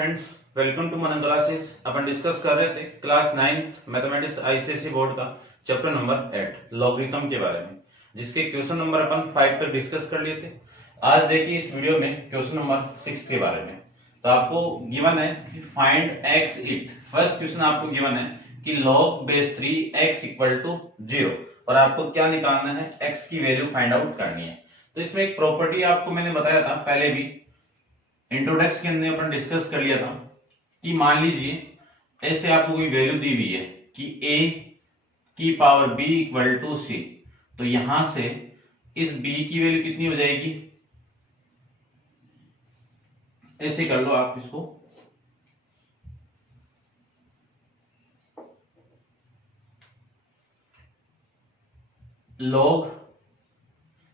Friends, welcome to Manan classes. अपन discuss कर रहे थे class 9th mathematics ICSE board का चैप्टर नंबर 8 लॉगरिथम के बारे में, जिसके क्वेश्चन नंबर अपन 5 तक डिस्कस कर लिए थे। आज देखिए इस वीडियो में क्वेश्चन नंबर 6 के बारे में। तो आपको गिवन है कि find x it. First question आपको गिवन है कि log base 3 x equal to 0 और आपको क्या निकालना है, x की वैल्यू फाइंड आउट करनी है। तो इसमें एक प्रॉपर्टी आपको मैंने बताया था पहले भी, इंट्रोडक्शन के अंदर अपन डिस्कस कर लिया था कि मान लीजिए ऐसे आपको कोई वैल्यू दी हुई है कि a की power b equal to c, तो यहां से इस b की वैल्यू कितनी हो जाएगी, ऐसे कर लो आप इसको, log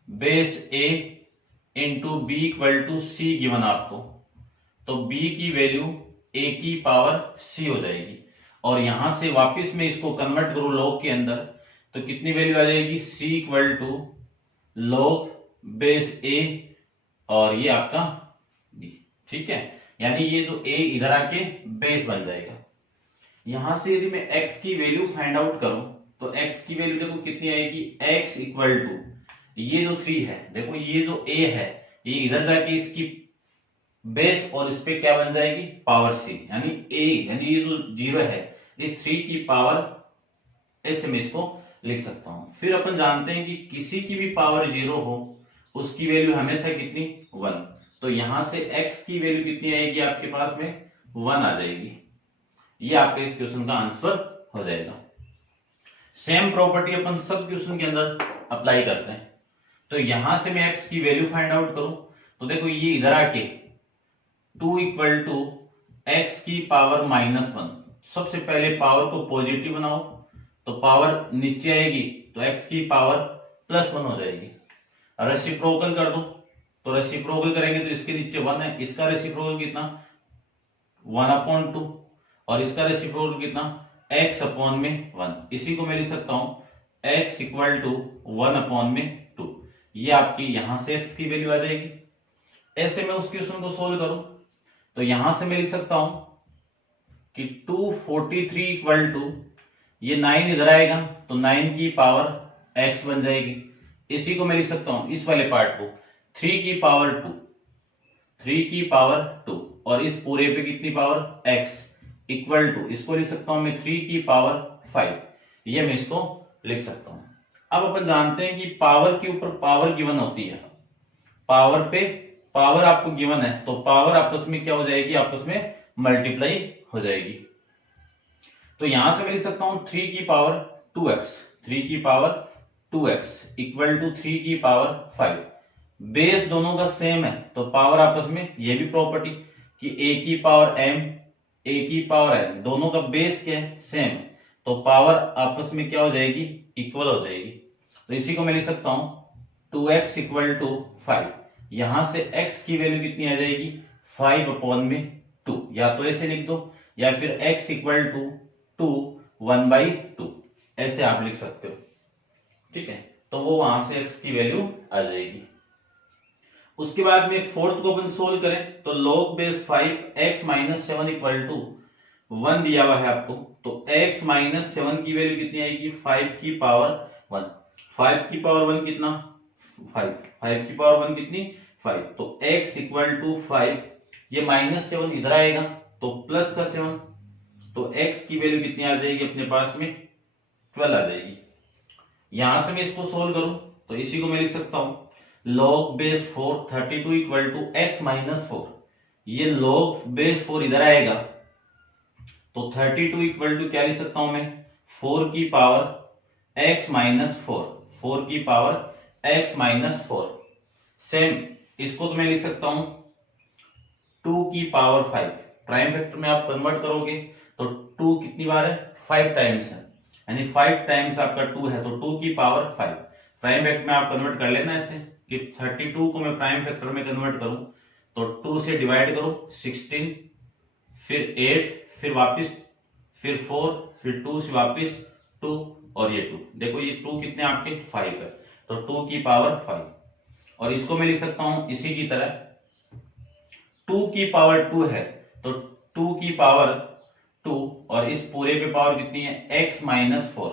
base a into B equal to C given आपको, तो b की वैल्यू a की पावर c हो जाएगी। और यहां से वापस मैं इसको कन्वर्ट करूं log के अंदर, तो कितनी वैल्यू आ जाएगी, c equal to log base a और ये आपका b। ठीक है, यानी ये जो a इधर आके बेस बन जाएगा। यहां से यदि मैं x की वैल्यू फाइंड आउट करूं तो x की वैल्यू देखो कितनी आएगी, x इक्वल टू ये जो 3 है, देखो ये जो a है ये इधर जाके इसकी बेस और इस पे क्या बन जाएगी, पावर c, यानी a यानी ये जो 0 है इस 3 की पावर, ऐसे मैं इसको लिख सकता हूं। फिर अपन जानते हैं कि किसी की भी पावर 0 हो उसकी वैल्यू हमेशा कितनी, 1। तो यहां से x की वैल्यू कितनी आएगी आपके पास में, 1 आ जाएगी। ये आपके इस क्वेश्चन का आंसर हो जाएगा। सेम प्रॉपर्टी अपन सब क्वेश्चन के अंदर अप्लाई करते हैं। तो यहां से मैं x की वैल्यू फाइंड आउट करूं तो देखो ये इधर आके 2 इक्वल टू एक्स की पावर -1, सबसे पहले पावर को पॉजिटिव बनाओ तो पावर नीचे आएगी तो x की पावर +1 हो जाएगी। रेसिप्रोकल कर दो तो रेसिप्रोकल करेंगे तो इसके नीचे 1 है, इसका रेसिप्रोकल कितना, 1/2 और इसका रेसिप्रोकल कितना, x अपॉन में 1। इसी को मैं लिख सकता हूं x इक्वल टू 1/2। ये आपकी यहां से x की वैल्यू आ जाएगी। ऐसे मैं उस क्वेश्चन को सोल्व करूं तो यहां से मैं लिख सकता हूं कि 243 इक्वल टू ये 9 इधर आएगा तो 9 की पावर x बन जाएगी। इसी को मैं लिख सकता हूं इस वाले पार्ट को 3 की पावर 2, 3 की पावर 2 और इस पूरे पे कितनी पावर, x इक्वल टू, इसको लिख सकता हूं मैं 3 की पावर 5। ये मैं इसको लिख सकता हूं। अब अपन जानते हैं कि पावर के ऊपर पावर गिवन होती है, पावर पे पावर आपको गिवन है तो पावर आपस में क्या हो जाएगी, आपस में मल्टीप्लाई हो जाएगी। तो यहां से मैं लिख सकता हूं 3 की पावर 2x, 3 की पावर 2x इक्वल टू 3 की पावर 5। बेस दोनों का सेम है तो पावर आपस में, ये भी प्रॉपर्टी कि a की पावर m, a की पावर n, दोनों का बेस क्या है, सेम है, तो पावर आपस में क्या हो जाएगी, इक्वल हो जाएगी। तो इसी को मैं लिख सकता हूं 2x इक्वल टू 5। यहां से x की वैल्यू कितनी आ जाएगी, 5/2। या तो ऐसे लिख दो या फिर x इक्वल टू 2 1/2, ऐसे आप लिख सकते हो। ठीक है, तो वो वहां से x की वैल्यू आ जाएगी। उसके बाद में फोर्थ को अपन सोल्व करें तो log base 5x - 7 equal to 1 दिया हुआ है आपको, तो x - 7 की वैल्यू कितनी आएगी, 5 की पावर 1। 5 की पावर 1 कितना, 5, 5 की पावर 1 कितनी, 5। तो x इक्वल टू 5, ये -7 इधर आएगा तो प्लस का 7, तो x की वैल्यू कितनी आ जाएगी अपने पास में, 12 आ जाएगी। यहां से मैं इसको सोल्व करूं तो इसी को मैं लिख सकता हूं log base 4 32 equal to x - 4। ये log बेस 4 इधर आएगा तो 32 इक्वल टू क्या लिख सकता हूं मैं, 4 की पावर x - 4, 4 की पावर x - 4। सेम इसको तो मैं लिख सकता हूं 2 की पावर 5। प्राइम फैक्टर में आप कन्वर्ट करोगे तो 2 कितनी बार है, 5 टाइम्स है, यानी 5 टाइम्स आपका 2 है तो 2 की पावर 5। प्राइम फैक्टर में आप कन्वर्ट कर लेना ऐसे कि 32 को मैं प्राइम फैक्टर में कन्वर्ट करूं तो 2 से डिवाइड करो 16, फिर 8, फिर वापस, फिर 4, फिर 2 से वापस 2 और ये 2, देखो ये 2 कितने आपके 5 है तो 2 की पावर 5। और इसको मैं लिख सकता हूं इसी की तरह 2 की पावर 2 है तो 2 की पावर 2 और इस पूरे पे पावर कितनी है x माइनस 4।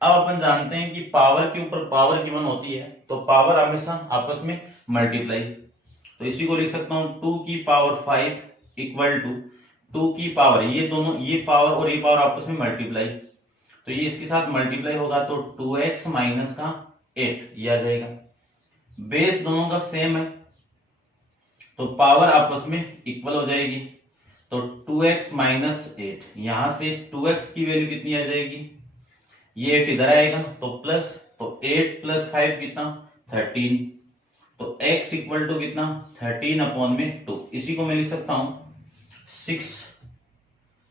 अब अपन जानते हैं कि पावर के ऊपर पावर गिवन होती है तो पावर हमेशा आपस में मल्टीप्लाई, तो इसी को लिख सकता हूं 2 की पावर 5 इक्वल टू 2 की पावर, ये दोनों ये पावर और ये पावर आपस में मल्टीप्लाई, तो ये इसके साथ मल्टीप्लाई होगा तो 2x माइनस का 8 ये आ जाएगा। बेस दोनों का सेम है तो पावर आपस में इक्वल हो जाएगी, तो 2x माइनस 8, यहां से 2x की वैल्यू कितनी आ जाएगी, ये 8 इधर आएगा तो प्लस, तो 8 प्लस 5 कितना 13, तो x इक्वल टू कितना 13 अपॉन में 2, इसी को मैं लिख सकता हूं 6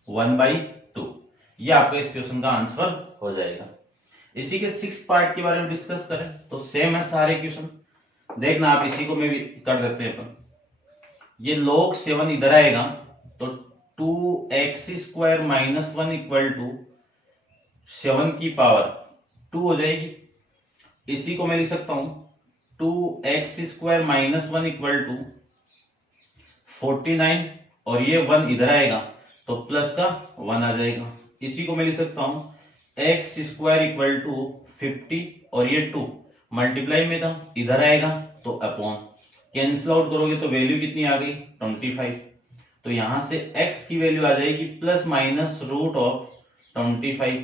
1/2। ये आपका इस क्वेश्चन का आंसर हो जाएगा। इसी के 6 पार्ट के बारे में डिस्कस करें तो सेम है सारे क्वेश्चन, देखना आप इसी को मैं भी कर देते हैं अपन। ये log 7 इधर आएगा तो 2x² माइनस 1 इक्वल टू 7 की पावर 2 हो जाएगी, इसी को मैं लिख सकता हूं 2x² माइनस 1 इक्वल टू 49 और ये 1 इधर आएगा तो प्लस का 1 आ जाएगा, इसी को मैं लिख सकता हूं x² इक्वल टू 50 और ये 2 मल्टीप्लाई में था इधर आएगा तो अपॉन, कैंसिल आउट करोगे तो वैल्यू कितनी आ गई 25, तो यहां से x की वैल्यू आ जाएगी प्लस माइनस रूट ऑफ 25,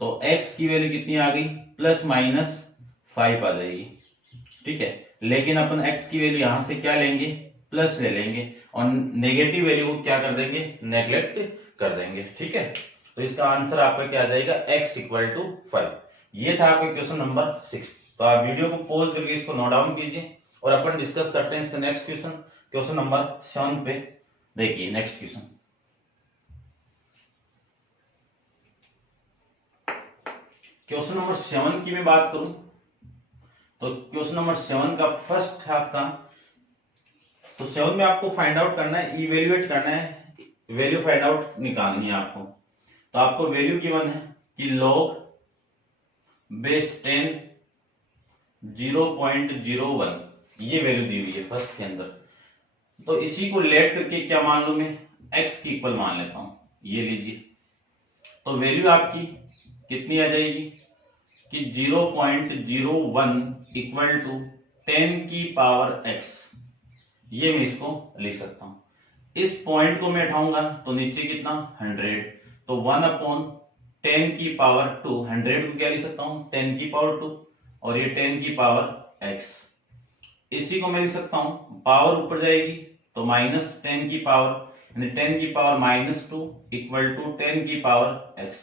तो x की वैल्यू कितनी आ गई प्लस माइनस 5 आ जाएगी। ठीक है, लेकिन अपन x की वैल्यू यहां से क्या लेंगे प्लस ले लेंगे और नेगेटिव वैल्यू को क्या कर देंगे नेग्लेक्ट कर देंगे। ठीक है, तो इसका आंसर आपका क्या आ जाएगा x इक्वल टू 5। ये था आपका क्वेश्चन नंबर 6। तो आप वीडियो को पॉज करके इसको नोट डाउन कीजिए और अपन डिस्कस करते हैं इसका नेक्स्ट क्वेश्चन, क्वेश्चन नंबर 7 पे देखिए। नेक्स्ट क्वेश्चन, क्वेश्चन नंबर 7 की मैं बात करूं तो क्वेश्चन नंबर 7 का फर्स्ट है आपका, तो 7 में आपको फाइंड आउट करना है, इवेल्युएट करना है, वैल्यू फाइंड आउट निकालनी है आपको। तो आपको वैल्यू गिवन है कि log बेस 10 0.01 ये वैल्यू दी हुई है फर्स्ट के अंदर, तो इसी को लेट करके क्या मान लू मैं x की इक्वल मान लेता हूं, ये लीजिए। तो वैल्यू आपकी कितनी आ जाएगी कि 0.01 इक्वल टू 10 की पावर x, ये मैं इसको लिख सकता हूं। इस पॉइंट को मैं उठाऊंगा तो नीचे कितना 100, तो 1 अपॉन 10 की पावर 2, 100 को क्या लिख सकता हूं 10 की पावर 2 और ये 10 की पावर x, इसी को मैं लिख सकता हूं पावर ऊपर जाएगी तो माइनस 10 की पावर यानी 10 की पावर माइनस 2 इक्वल टू 10 की पावर x।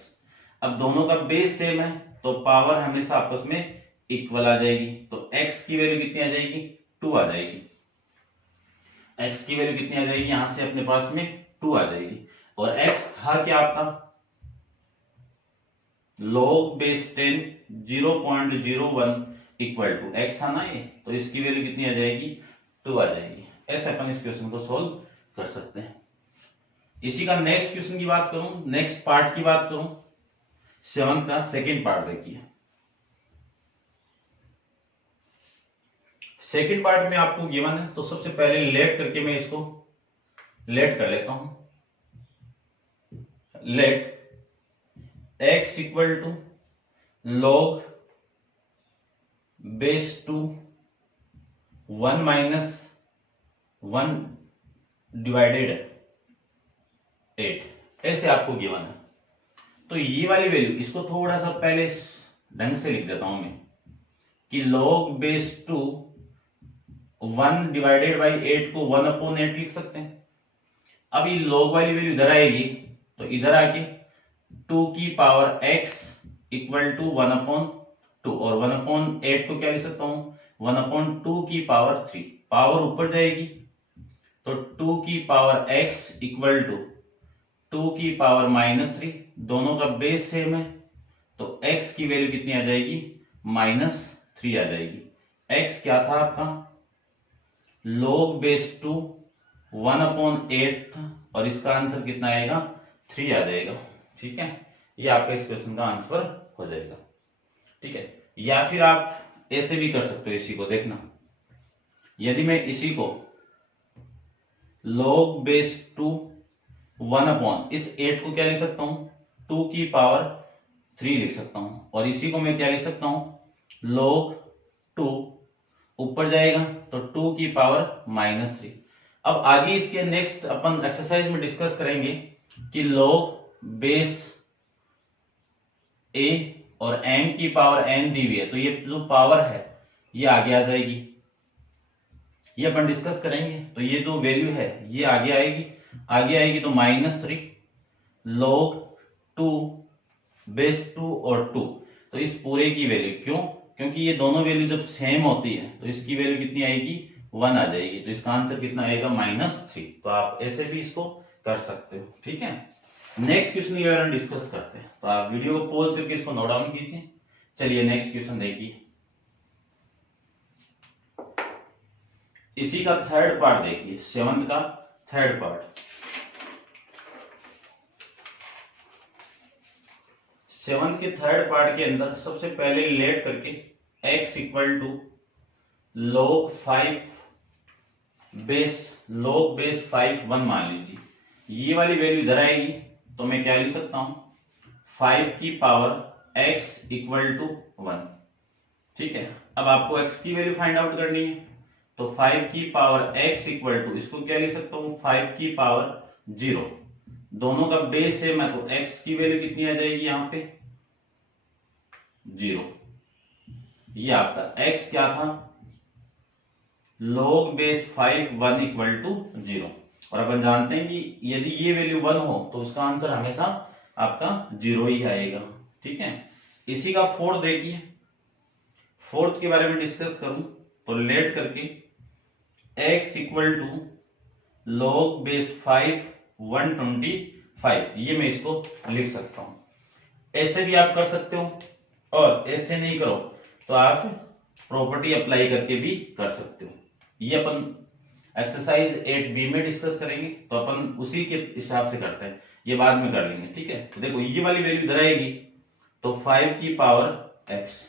अब दोनों का बेस सेम है तो पावर हमेशा आपस में इक्वल आ जाएगी, तो x की वैल्यू कितनी आ जाएगी 2 आ जाएगी, x की वैल्यू कितनी आ जाएगी यहां से अपने पास में 2 आ जाएगी। और x था क्या आपका log base 10 0.01 equal to x था ना ये, तो इसकी वैल्यू कितनी आ जाएगी 2 आ जाएगी। ऐसे अपन इस क्वेश्चन को सोल्व कर सकते हैं। इसी का नेक्स्ट क्वेश्चन की बात करूं, नेक्स्ट पार्ट की बात करूं, 7 का सेकेंड पार्ट देखिए। सेकेंड पार्ट में आपको गिवन है तो सबसे पहले लेट करके मैं इसको लेट कर लेता हूं। Let x equal to log base 2 1 minus 1 divided 8, ऐसे आपको गिवन है। तो ये वाली वैल्यू इसको थोड़ा सा पहले ढंग से लिख देता हूं मैं कि log बेस 2 1 डिवाइडेड बाई 8 को 1 अपॉन 8 लिख सकते हैं। अब ये log वाली वैल्यू इधर आएगी तो इधर आके 2 की power x equal to 1 upon 2 और 1 अपॉन 8 को क्या लिख सकता हूं 1 अपॉन 2 की पावर 3, पावर ऊपर जाएगी तो 2 की पावर x इक्वल टू 2 की पावर माइनस 3, दोनों का बेस सेम है तो x की वैल्यू कितनी आ जाएगी -3 आ जाएगी। x क्या था आपका log बेस 2 1 अपॉन 8 था और इसका आंसर कितना आएगा 3 आ जाएगा। ठीक है, ये आपका इस क्वेश्चन का आंसर हो जाएगा। ठीक है, या फिर आप ऐसे भी कर सकते हो, इसी को देखना, यदि मैं इसी को log बेस 2 1 अपॉन इस 8 को क्या लिख सकता हूं 2 की पावर 3 लिख सकता हूं, और इसी को मैं क्या लिख सकता हूं log 2, ऊपर जाएगा तो 2 की पावर -3। अब आगे इसके नेक्स्ट अपन एक्सरसाइज में डिस्कस करेंगे कि log बेस a और m की पावर n दी हुई है, तो ये जो पावर है ये आगे आ जाएगी, ये अपन डिस्कस करेंगे। तो ये जो वैल्यू है ये आगे आएगी तो -3 log 2 बेस 2 और 2, तो इस पूरे की वैल्यू, क्योंकि ये दोनों वैल्यू जब सेम होती है तो इसकी वैल्यू कितनी आएगी 1 आ जाएगी, तो इसका आंसर कितना आएगा -3। तो आप ऐसे भी इसको कर सकते हो, ठीक है। नेक्स्ट क्वेश्चन के बारे में डिस्कस करते हैं, तो आप वीडियो को पॉज करके इसको नोट डाउन कीजिए। चलिए नेक्स्ट क्वेश्चन देखिए, इसी का थर्ड पार्ट देखिए, 7th का थर्ड पार्ट। 7th के थर्ड पार्ट के अंदर सबसे पहले रिलेट करके x equal to log 5 base 5 1 मान लीजिए, ये वाली वैल्यू इधर आएगी, तो मैं क्या लिख सकता हूं 5 की पावर x इक्वल टू 1, ठीक है। अब आपको x की वैल्यू फाइंड आउट करनी है, तो 5 की पावर x इक्वल टू, इसको क्या लिख सकता हूं 5 की पावर 0, दोनों का बेस सेम है तो x की वैल्यू कितनी आ जाएगी यहां पे 0। ये आपका x क्या था log बेस 5 1 इक्वल टू 0, और अपन जानते हैं कि यदि ये वैल्यू 1 हो तो उसका आंसर हमेशा आपका 0 ही आएगा, ठीक है। इसी का फोर्थ देखिए, फोर्थ के बारे में डिस्कस करूं तो रिलेट करके x equal to log base 5 125, ये मैं इसको लिख सकता हूं। ऐसे भी आप कर सकते हो, और ऐसे नहीं करो तो आप प्रॉपर्टी अप्लाई करके भी कर सकते हो। ये अपन एक्सरसाइज 8b में डिस्कस करेंगे, तो अपन उसी के हिसाब से करते हैं, ये बाद में कर लेंगे, ठीक है। तो देखो ये वाली वैल्यू इधर आएगी, तो 5 की पावर x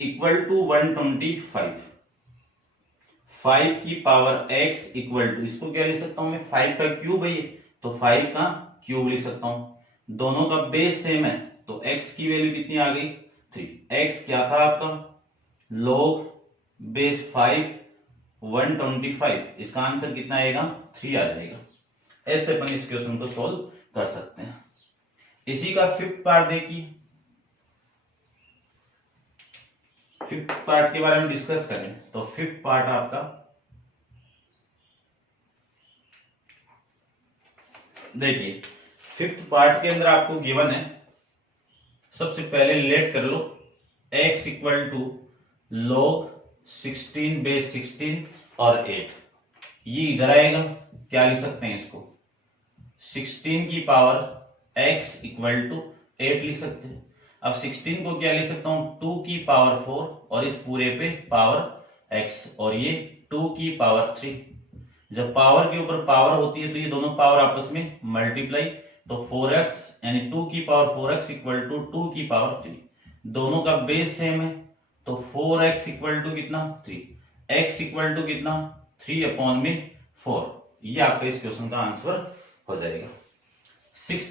इक्वल टू 125, 5 की पावर x इक्वल टू, इसको क्या लिख सकता हूं मैं 5 का क्यूब है ये, तो 5 का क्यूब लिख सकता हूं, दोनों का बेस सेम है तो x की वैल्यू कितनी आ गई 3। x क्या था आपका log बेस 5 125, इसका आंसर कितना आएगा 3 आ जाएगा। ऐसे अपन इस क्वेश्चन को सोल्व कर सकते हैं। इसी का फिफ्थ पार्ट देखिए, फिफ्थ पार्ट के बारे में डिस्कस करें तो फिफ्थ पार्ट आपका देखिए, फिफ्थ पार्ट के अंदर आपको गिवन है, सबसे पहले रिलेट कर लो x equal to log 16 base 16 और 8, ये इधर आएगा, क्या लिख सकते हैं इसको 16 की पावर x इक्वल टू 8 लिख सकते हैं। अब 16 को क्या लिख सकता हूं 2 की पावर 4, और इस पूरे पे पावर x, और ये 2 की पावर 3। जब पावर के ऊपर पावर होती है तो ये दोनों पावर आपस में मल्टीप्लाई, तो 4x यानी 2 की पावर 4x इक्वल टू 2 की पावर 3, दोनों का बेस सेम है तो 4x इक्वल टू कितना 3, x इक्वल टू कितना 3 अपॉन में 4, ये आपका इस क्वेश्चन का आंसर हो जाएगा। सिक्स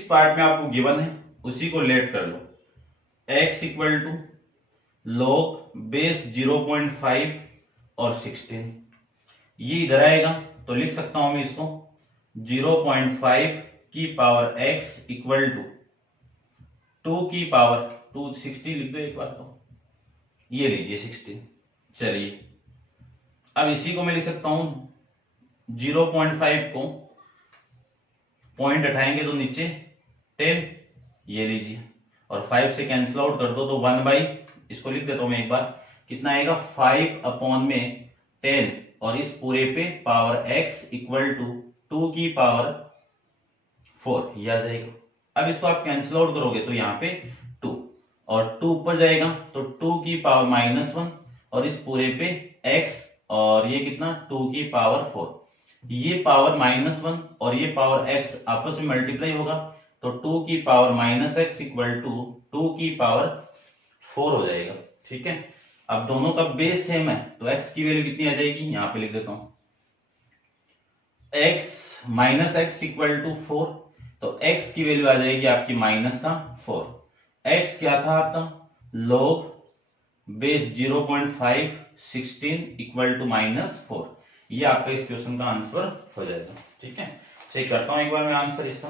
पार्ट में आपको गिवन है, उसी को लेट कर लो, x equal to log base 0.5 और 16, ये इधर आएगा तो लिख सकता हूं मैं इसको 0.5 की पावर x इक्वल टू 2 की पावर 260 लिख दो एक बार, तो ये लीजिए 16। चलिए अब इसी को मैं लिख सकता हूं 0.5 को पॉइंट हटाएंगे तो नीचे 10, ये लीजिए, और 5 से कैंसिल आउट कर दो तो 1 बाई, इसको लिख देता हूं मैं एक बार, कितना आएगा 5 अपॉन में 10, और इस पूरे पे पावर x इक्वल टू 2 की पावर 4, ये आ जाएगा। अब इसको आप कैंसिल आउट करोगे तो यहाँ पे 2, और 2 ऊपर जाएगा तो 2 की पावर -1, और इस पूरे पे x, और ये कितना 2 की पावर 4, ये पावर -1 और ये पावर x आपस में मल्टीप्लाई होगा तो 2 की पावर -x इक्वल टू 2 की पावर 4 हो जाएगा, ठीक है। अब दोनों का बेस सेम है तो x की वैल्यू कितनी आ जाएगी, यहाँ पे लिख देता हूं x minus x equal to 4, तो x की वैल्यू आ जाएगी आपकी माइनस का 4। x क्या था आपका, log बेस 0.516 इक्वल टू -4। ये आपका इस क्वेश्चन का आंसर हो जाएगा। ठीक है, चेक करता हूं एक बार मैं आंसर इसका।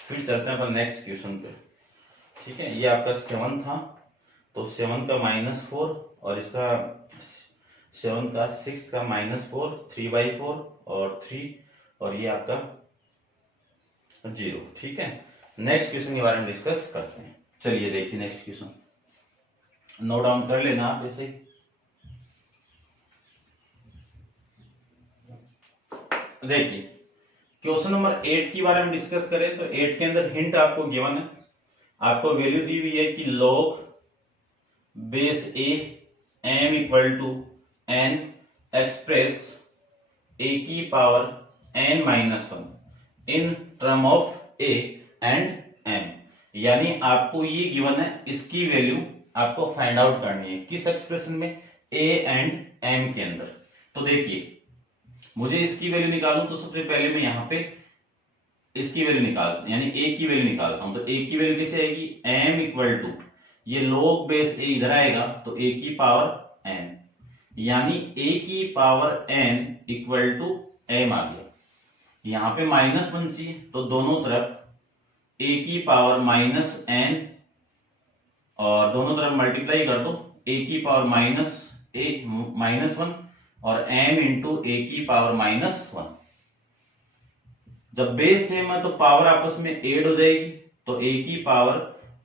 फिर चलते हैं अपन नेक्स्ट क्वेश्चन पे। ठीक है, ये आपका 7 था, तो 7 का -4 और इसका 7 का 6 का -4, 3/4 और 3 और ये आपका 0। ठीक है, नेक्स्ट क्वेश्चन के बारे में डिस्कस करते हैं। चलिए देखिए नेक्स्ट क्वेश्चन, नोट डाउन कर लेना आप ऐसे। देखिए क्वेश्चन नंबर 8 के बारे में डिस्कस करें तो 8 के अंदर हिंट आपको गिवन है, आपको वैल्यू दी हुई है कि log base a m equal to n express a की power n minus 1 in term of a and m। यानी आपको ये गिवन है, इसकी वैल्यू आपको फाइंड आउट करनी है किस एक्सप्रेशन में, a एंड m के अंदर। तो देखिए मुझे इसकी वैल्यू निकालूं तो सबसे पहले मैं यहां पे इसकी वैल्यू निकाल यानी a की वैल्यू निकालता हूं। तो a की वैल्यू कैसे आएगी, m इक्वल टू ये log बेस a इधर आएगा तो a की पावर n, यानी a की power n equal to m आ गया। यहां पे -1 चाहिए तो दोनों तरफ a की पावर -n और दोनों तरफ मल्टीप्लाई कर दो, a की पावर -1 और m इंटू a की पावर -1। जब बेस सेम है तो पावर आपस में ऐड हो जाएगी, तो a की पावर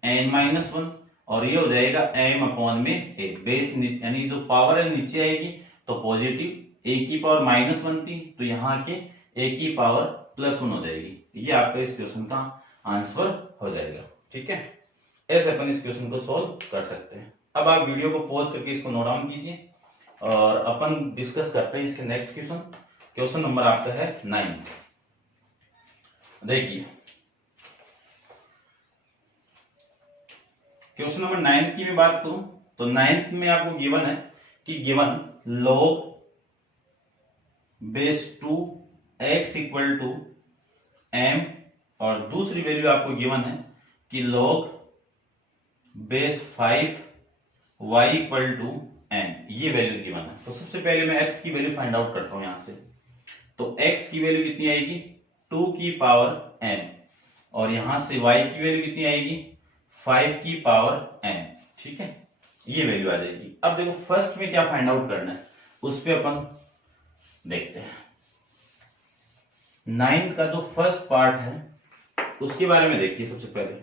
n-1 और ये हो जाएगा m अपॉन में a। बेस यानी जो पावर है नीचे आएगी तो पॉजिटिव, a की पावर -1 थी तो यहाँ के a की पावर +1 हो जाएगी। ये आपका इस क्वेश्चन का आंसर हो जाएगा। ठीक है, ऐसे अपन इस क्वेश्चन को सॉल्व कर सकते हैं। अब आप वीडियो को पॉज करके इसको नोट डाउन कीजिए और अपन डिस्कस करते हैं इसके नेक्स्ट क्वेश्चन। क्वेश्चन नंबर आपका है 9। देखिए क्वेश्चन नंबर 9 की मैं बात करूं तो 9th में आपको गिवन है कि given log base 2 x equal to m और दूसरी वैल्यू आपको गिवन है कि log base 5 y equal to n। ये वैल्यू गिवन है। तो सबसे पहले मैं x की वैल्यू फाइंड आउट करता हूं यहां से। तो x की वैल्यू कितनी आएगी, 2 की पावर n और यहां से y की वैल्यू कितनी आएगी, 5 की पावर n। ठीक है, ये वैल्यू आ जाएगी। अब देखो फर्स्ट में क्या फाइंड आउट करना है उस पे अपन देखते हैं। 9 का जो फर्स्ट पार्ट है उसके बारे में देखिए। सबसे पहले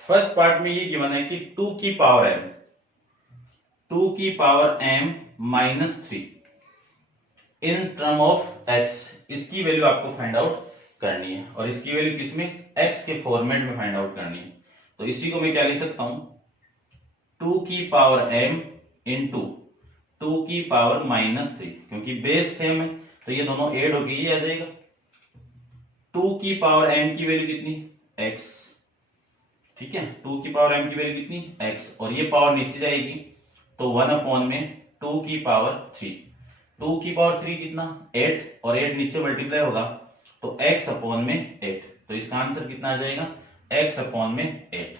फर्स्ट पार्ट में ये गिवन है कि 2 की पावर m, 2 की power m -3 in term of x, इसकी वैल्यू आपको फाइंड आउट करनी है और इसकी वैल्यू किसमें, x के फॉर्मेट में फाइंड आउट करनी है। तो इसी को मैं क्या लिख सकता हूं, 2 की पावर m इंटू 2 की पावर -3, क्योंकि बेस सेम है तो ये दोनों ऐड होके ये आ जाएगा। 2 की पावर m की वैल्यू कितनी, x। ठीक है, 2 की पावर m की वैल्यू कितनी, x और ये पावर नीचे जाएगी तो 1 अपॉन में 2 की पावर 3। 2 की पावर 3 कितना, 8 और 8 नीचे मल्टीप्लाई होगा तो x अपॉन में 8। तो इसका आंसर कितना आ जाएगा, x अपॉन में 8।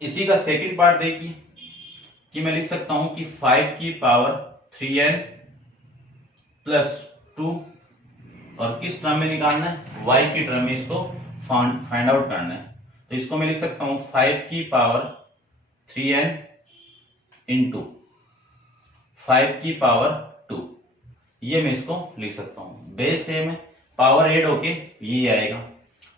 इसी का सेकंड पार्ट देखिए कि मैं लिख सकता हूं कि 5 की पावर 3n प्लस 2 और किस टर्म में निकालना है, y की टर्म में इसको फाइंड आउट करना है। तो इसको मैं लिख सकता हूं 5 की पावर 3n इंटू 5 की पावर 2। ये मैं इसको लिख सकता हूं, बेस सेम है, पावर ऐड होके ये आएगा।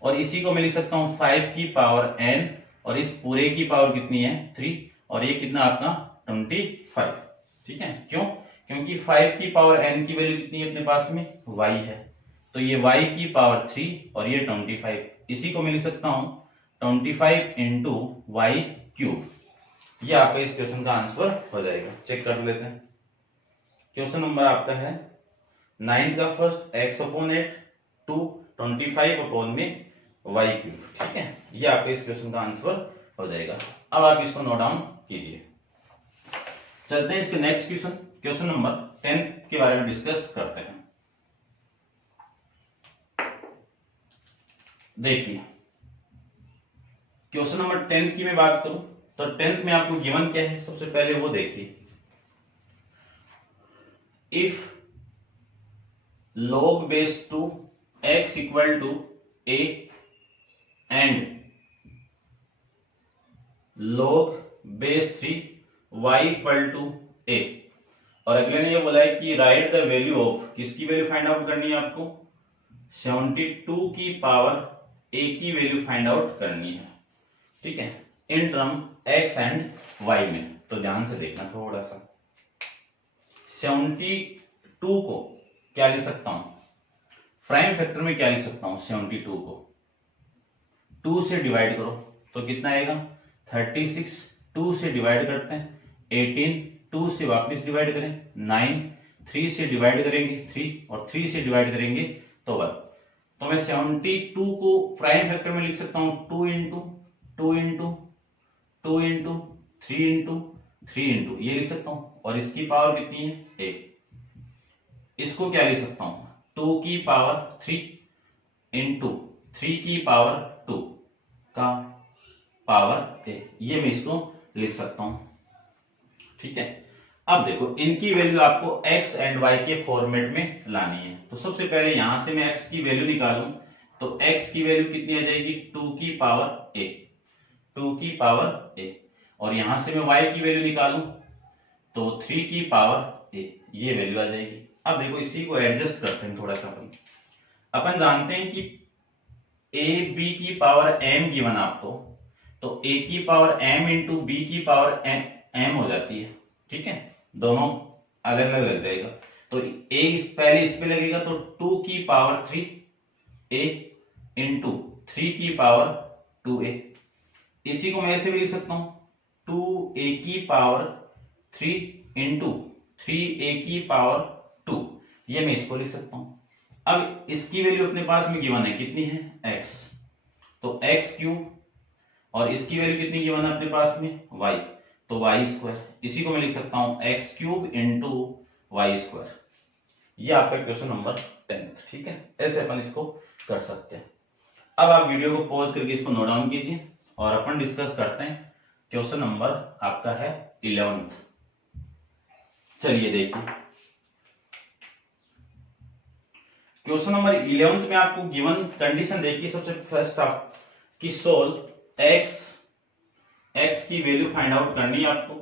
और इसी को मैं लिख सकता हूं 5 की पावर n और इस पूरे की पावर कितनी है, 3 और ये कितना आपका 25। ठीक है, क्यों, क्योंकि 5 की पावर n की वैल्यू कितनी है अपने पास में, y है, तो ये y की पावर 3 और ये 25। इसी को मैं लिख सकता हूं 25 इंटू वाई क्यूब। ये आपका इस क्वेश्चन का आंसर हो जाएगा। चेक कर लेते हैं। क्वेश्चन नंबर आपका है 9 का first x upon 8 to 25 upon में y क्यूब। ठीक है, ये आपके इस क्वेश्चन का आंसर हो जाएगा। अब आप इसको नोट डाउन कीजिए। चलते हैं इसके नेक्स्ट क्वेश्चन, क्वेश्चन नंबर 10 के बारे में डिस्कस करते हैं। देखिए क्वेश्चन नंबर 10 की मैं बात करूं तो 10th में आपको गिवन क्या है, सबसे पहले वो देखिए। If log base 2 x equal to a and log base 3 y equal to a, और अगले ने ये बोला है कि राइट द वैल्यू ऑफ, किसकी वैल्यू फाइंड आउट करनी है आपको, 72 की पावर a की वैल्यू फाइंड आउट करनी है, ठीक है, in term x and y में। तो ध्यान से देखना थोड़ा सा, 72 को क्या लिख सकता हूं, प्राइम फैक्टर में क्या लिख सकता हूं, 72 को 2 से डिवाइड करो तो कितना आएगा 36, 2 से डिवाइड करते हैं 18, 2 से वापस डिवाइड करें 9, 3 से डिवाइड करेंगे 3 और 3 से डिवाइड करेंगे तो 1। तो मैं 72 को प्राइम फैक्टर में लिख सकता हूं 2 into 2 into 2 into 3 into 3 into ये लिख सकता हूं, और इसकी पावर कितनी है 1। इसको क्या लिख सकता हूं 2 की पावर 3 इंटू 3 की पावर 2 का पावर ए, ये मैं इसको लिख सकता हूं, ठीक है। अब देखो इनकी वैल्यू आपको x एंड y के फॉर्मेट में लानी है। तो सबसे पहले यहां से मैं x की वैल्यू निकालूं तो x की वैल्यू कितनी आ जाएगी 2 की पावर a, 2 की पावर a, और यहां से मैं y की वैल्यू निकालूं तो 3 की पावर a, ये वैल्यू आ जाएगी। अब देखो इसी को एडजस्ट करते हैं थोड़ा सा, अपन जानते हैं कि a b की पावर m गिवन आपको, तो a की पावर m इंटू b की पावर m हो जाती है, ठीक है, दोनों अलग अलग लग जाएगा। तो a पहले इस पे लगेगा तो 2 की पावर 3 a इंटू 3 की पावर 2a, इसी को मैं ऐसे भी लिख सकता हूं 2a की पावर 3 इंटू 3a की पावर 2, ये मैं इसको लिख सकता हूं। अब इसकी वैल्यू अपने पास में गिवन है, कितनी है x, तो x क्यूब, और इसकी वैल्यू कितनी गिवन है अपने पास में y, तो y स्क्वायर, इसी को मैं लिख सकता हूं x cube into Y square. ये आपका क्वेश्चन नंबर 10, ठीक है, ऐसे अपन इसको कर सकते हैं। अब आप वीडियो को पॉज करके इसको नोट डाउन कीजिए और अपन डिस्कस करते हैं क्वेश्चन नंबर आपका है 11th। चलिए देखिए क्वेश्चन नंबर 11th में आपको गिवन कंडीशन देखिए, सबसे फर्स्ट आप कि सोल्व x की वैल्यू फाइंड आउट करनी है आपको,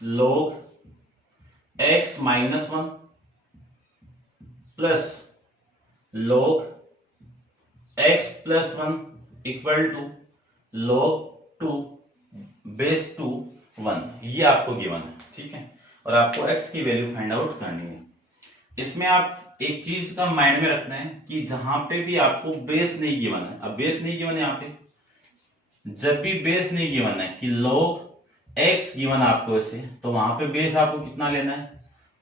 log x minus 1 plus log x plus 1 equal to log 2 base 2 1, ये आपको गिवन है, ठीक है, और आपको x की वैल्यू फाइंड आउट करनी है। इसमें आप एक चीज का माइंड में रखना है कि जहां पे भी आपको बेस नहीं गिवन है, अब बेस नहीं गिवन है यहाँ पे, जब भी बेस नहीं गिवन है कि log x गिवन आपको ऐसे, तो वहां पे बेस आपको कितना लेना है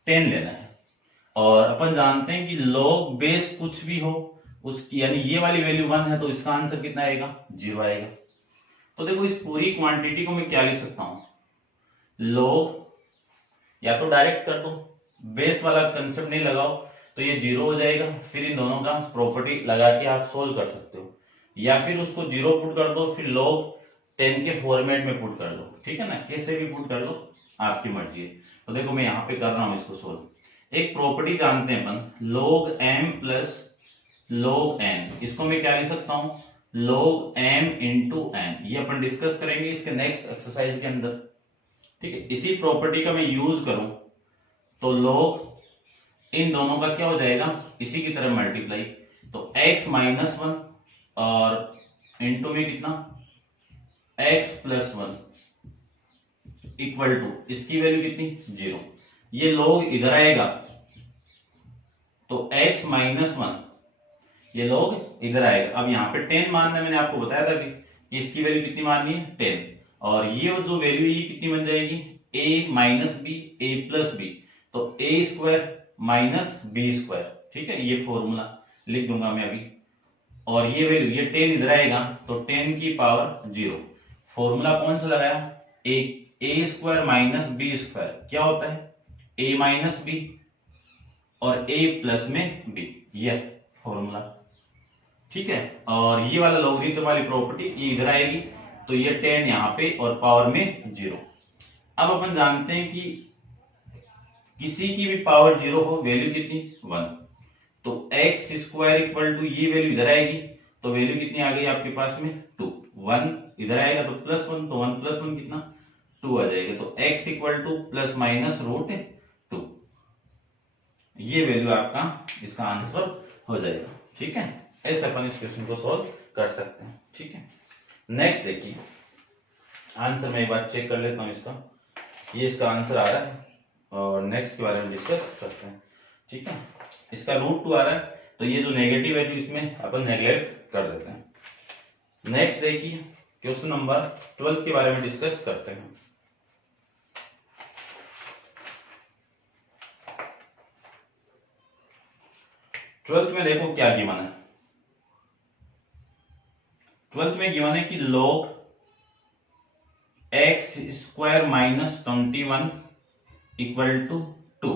10 लेना है, और अपन जानते हैं कि log बेस कुछ भी हो उसकी, यानी ये वाली वैल्यू 1 है तो इसका आंसर कितना आएगा 0 आएगा। तो देखो इस पूरी क्वांटिटी को मैं क्या लिख सकता हूं, log, या तो डायरेक्ट कर दो, बेस वाला कंसेप्ट नहीं लगाओ तो ये 0 हो जाएगा, फिर इन दोनों का प्रॉपर्टी लगा के आप सोल्व कर सकते हो, या फिर उसको 0 पुट कर दो फिर log 10 के फॉर्मेट में पुट कर लो, ठीक है ना, कैसे भी पुट कर लो आपकी मर्जी है। तो देखो मैं यहाँ पे कर रहा हूं इसको सोल्व। एक प्रॉपर्टी जानते हैं अपन log m plus log n, इसको मैं क्या लिख सकता हूं log m इंटू n, ये अपन डिस्कस करेंगे इसके नेक्स्ट एक्सरसाइज के अंदर, ठीक है। इसी प्रॉपर्टी का मैं यूज करूं तो log इन दोनों का क्या हो जाएगा इसी की तरह मल्टीप्लाई, तो x माइनस 1 और इंटू में कितना x प्लस 1 इक्वल टू, इसकी वैल्यू कितनी 0, ये log इधर आएगा तो x माइनस 1, ये log इधर आएगा। अब यहाँ पे 10 मानना है, मैंने आपको बताया था कि इसकी वैल्यू कितनी माननी है 10, और ये जो वैल्यू है ये कितनी बन जाएगी a minus B a plus B, तो a square minus B square, ठीक है, ये फॉर्मूला लिख दूंगा मैं अभी, और ये वैल्यू ये 10 इधर आएगा तो 10 की पावर 0, फॉर्मूला कौन सा लगाया a A square minus B square क्या होता है, ए माइनस बी और ए प्लस में बी, ये फॉर्मूला। ठीक है, और ये वाला लॉगरिथम वाली प्रॉपर्टी ये इधर आएगी, तो ये 10 यहाँ पे और पावर में 0। अब अपन जानते हैं कि किसी की भी पावर 0 हो, वैल्यू कितनी 1, तो एक्स स्क्वायर इक्वल टू ये वैल्यू इधर आएगी, तो वैल्यू कितनी आ गई आपके पास में 2, 1 इधर आएगा तो प्लस 1, तो 1 प्लस 1 कितना 2 आ जाएगा, तो x equal to plus minus root 2, ये वैल्यू आपका इसका आंसर हो जाएगा। ठीक है, ऐसे अपन इस क्वेश्चन को सॉल्व कर सकते हैं। ठीक है, नेक्स्ट देखिए आंसर मैं एक बार चेक कर लेता हूं इसका, ये इसका आंसर आ रहा है और नेक्स्ट के बारे में डिस्कस करते हैं। ठीक है, इसका √2 आ रहा है, तो ये जो नेगेटिव वैल्यू इसमें अपन नेग्लेक्ट कर देते हैं। नेक्स्ट देखिए क्वेश्चन नंबर 12 के बारे में डिस्कस करते हैं। ट्वेल्थ में देखो क्या गिवन है, ट्वेल्थ में गिवन है कि log x square minus 21 equal to 2,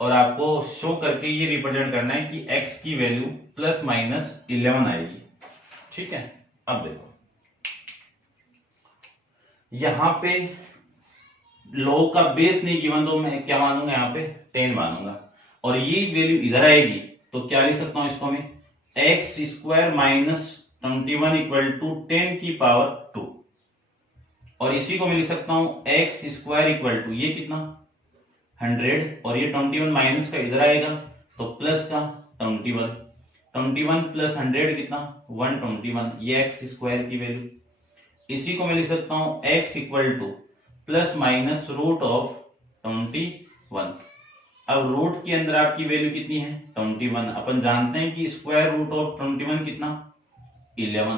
और आपको शो करके ये रिप्रेजेंट करना है कि x की वैल्यू प्लस माइनस 11 आएगी। ठीक है, अब देखो यहां पे log का बेस नहीं गिवन, तो मैं क्या मानूंगा यहाँ पे 10 मानूंगा, और ये वैल्यू इधर आएगी तो क्या लिख सकता हूं इसको मैं, x square minus 21 equal to 10 की पावर 2, और इसी को मैं लिख सकता हूं एक्स स्क्वायर इक्वल टू ये कितना 100, और ये 21 माइनस का इधर आएगा तो प्लस का 21, 21 प्लस 100 कितना 121, ये एक्स स्क्वायर की वैल्यू। इसी को मैं लिख सकता हूं x equal to plus minus root of 21। अब रूट के अंदर आपकी वैल्यू कितनी है 21, अपन जानते हैं कि स्क्वायर रूट ऑफ 21 कितना 11,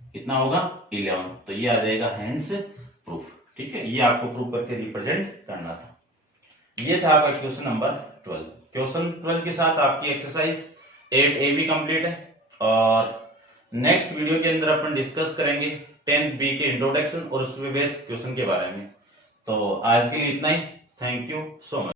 कितना होगा 11, तो ये आ जाएगा हेंस प्रूफ। ठीक है, ये आपको प्रूफ करके रिप्रेजेंट करना था। ये था आपका क्वेश्चन नंबर 12। क्वेश्चन 12 के साथ आपकी एक्सरसाइज 8A भी कंप्लीट है, और नेक्स्ट वीडियो के अंदर अपन डिस्कस करेंगे 10B के इंट्रोडक्शन और उसमें बेस्ड क्वेश्चन के बारे में। तो आज के लिए इतना ही, थैंक यू सो मच।